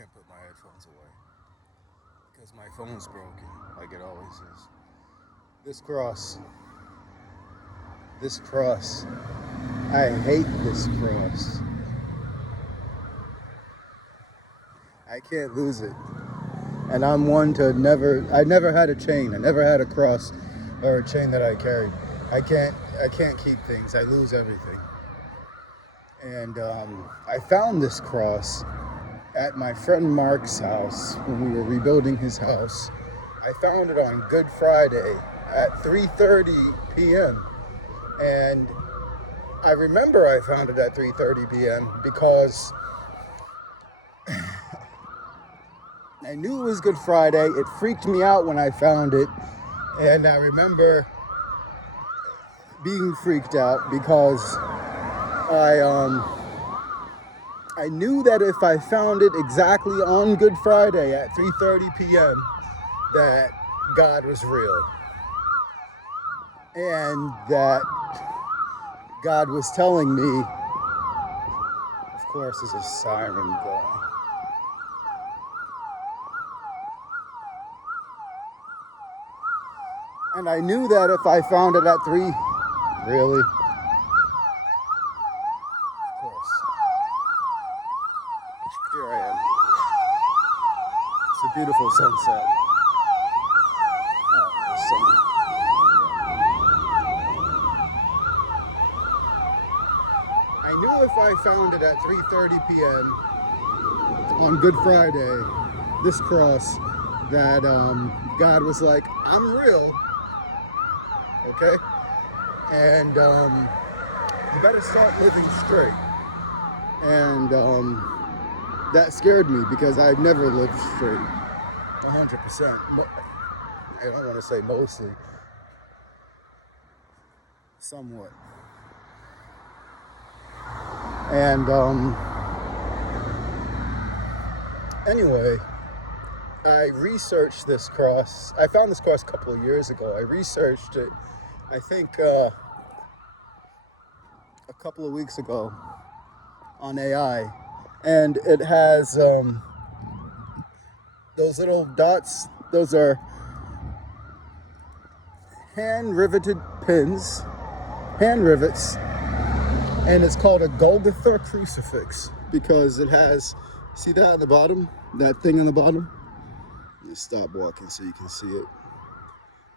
can't put my headphones away because my phone's broken, like it always is. This cross. This cross. I hate this cross. I can't lose it. And I'm one to I never had a chain. I never had a cross or a chain that I carried. I can't keep things. I lose everything. And I found this cross at my friend Mark's house when we were rebuilding his house. I found it on Good Friday at 3:30 p.m. And I remember I found it at 3:30 p.m. because I knew it was Good Friday. It freaked me out when I found it. And I remember being freaked out because I knew that if I found it exactly on Good Friday at 3:30 p.m. that God was real. And that God was telling me, of course, there's a siren going. And I knew that if I found it at 3, really? Of course. Here I am. It's a beautiful sunset. Oh, there's someone. I knew if I found it at 3:30 p.m. on Good Friday, this cross, that God was like, I'm real. Okay? And you better start living straight. And that scared me because I've never lived straight 100%. I don't want to say mostly. Somewhat. And anyway, I researched this cross. I found this cross a couple of years ago. I researched it, I think, a couple of weeks ago on AI. And it has those little dots. Those are hand riveted pins, hand rivets. And it's called a Golgotha crucifix because it has, see that on the bottom? That thing on the bottom? Let me stop walking so you can see it.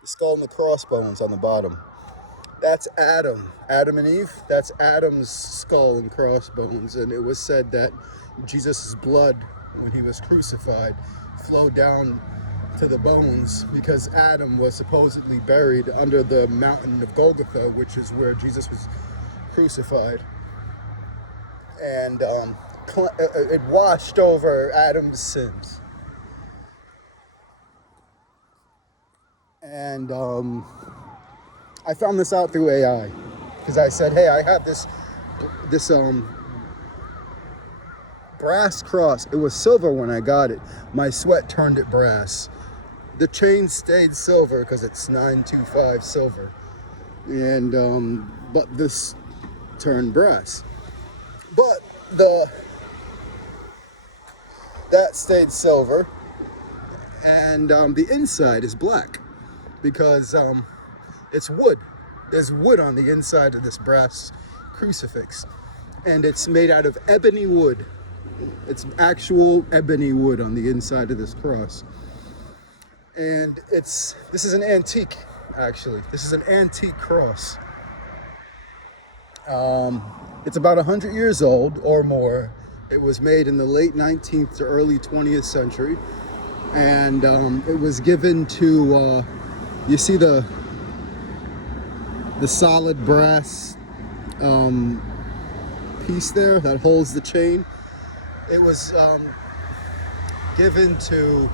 The skull and the crossbones on the bottom. That's Adam. Adam and Eve, that's Adam's skull and crossbones. And it was said that Jesus' blood, when he was crucified, flowed down to the bones because Adam was supposedly buried under the mountain of Golgotha, which is where Jesus was crucified. And it washed over Adam's sins. And I found this out through AI because I said, hey, I have this brass cross. It was silver when I got it. My sweat turned it brass. The chain stayed silver because it's 925 silver. And but this turned brass. But that stayed silver, and the inside is black because it's wood. There's wood on the inside of this brass crucifix, and it's made out of ebony wood. It's actual ebony wood on the inside of this cross, and this is an antique. Actually, this is an antique cross. It's about 100 years old or more. It was made in the late 19th to early 20th century. And it was given to, you see the solid brass piece there that holds the chain? It was given to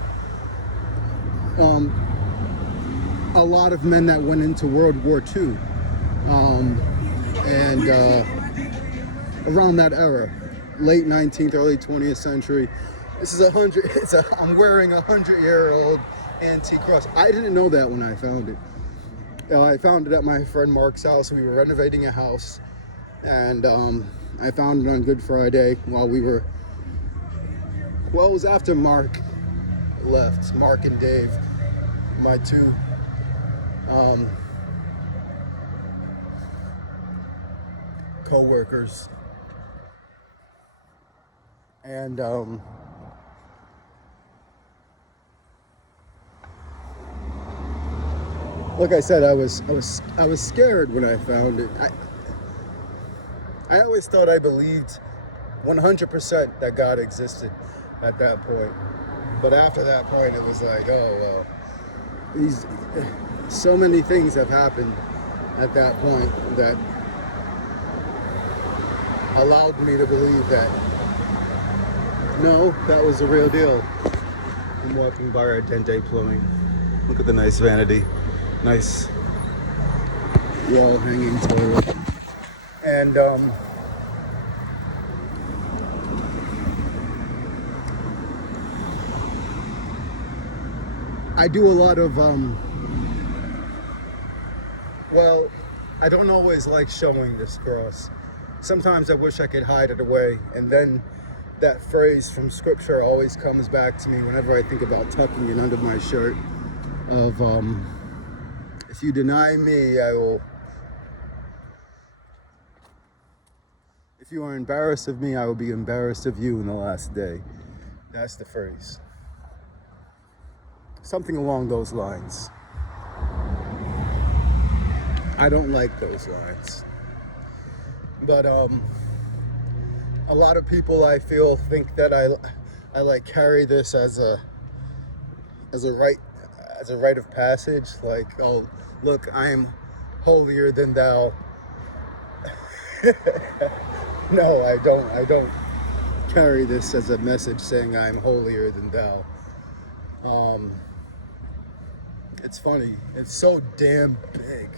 a lot of men that went into World War II. And around that era, late 19th, early 20th century. This is I'm wearing a 100-year-old antique cross. I didn't know that when I found it. I found it at my friend Mark's house. We were renovating a house, and I found it on Good Friday while we were Well, it was after Mark left. Mark and Dave, my two um, co-workers. And like I said, I was scared when I found it. I always thought I believed 100% that God existed at that point. But after that point, it was like, oh well, these so many things have happened at that point that allowed me to believe that no, that was the real deal. I'm walking by our Dente Plumbing. Look at the nice vanity, nice wall hanging toilet, and I do a lot of well, I don't always like showing this cross. Sometimes I wish I could hide it away, and then that phrase from scripture always comes back to me whenever I think about tucking it under my shirt of if you deny me, I will. If you are embarrassed of me, I will be embarrassed of you in the last day. That's the phrase. Something along those lines. I don't like those lines. But a lot of people, I feel, think that I like carry this as a rite of passage, like, oh, look, I am holier than thou. No, I don't carry this as a message saying I'm holier than thou. It's funny. It's so damn big.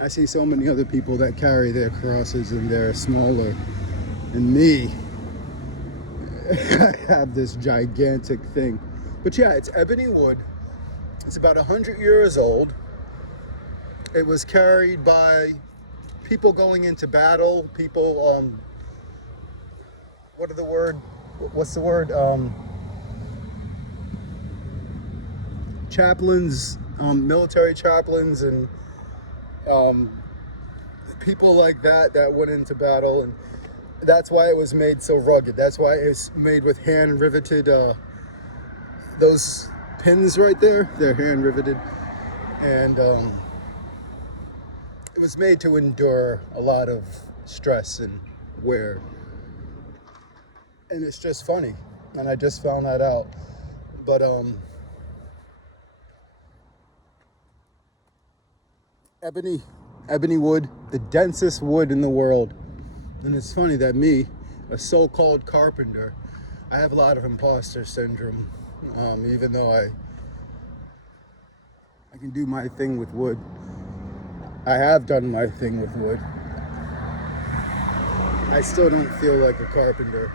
I see so many other people that carry their crosses and they're smaller. And me, I have this gigantic thing. But yeah, it's ebony wood. It's about 100 years old. It was carried by people going into battle, people, what's the word? Chaplains, military chaplains, and people like that went into battle, and that's why it was made so rugged. That's why it's made with hand riveted, those pins right there, they're hand riveted, and it was made to endure a lot of stress and wear. And it's just funny, and I just found that out. But ebony wood, the densest wood in the world. And it's funny that me, a so-called carpenter, I have a lot of imposter syndrome, even though I can do my thing with wood. I have done my thing with wood. I still don't feel like a carpenter.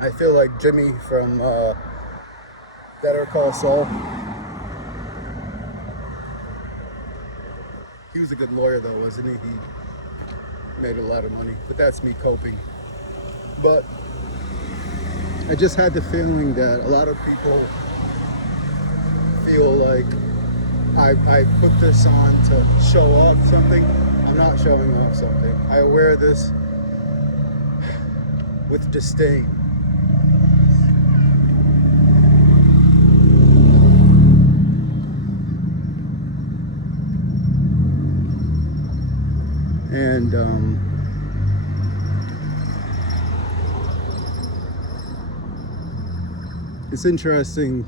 I feel like Jimmy from Better Call Saul. He was a good lawyer though, wasn't he? He made a lot of money, but that's me coping. But I just had the feeling that a lot of people feel like I put this on to show off something. I'm not showing off something. I wear this with disdain. And it's interesting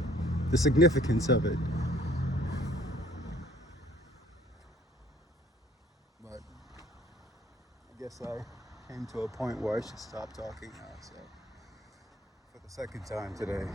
the significance of it. But I guess I came to a point where I should stop talking now, so for the second time today.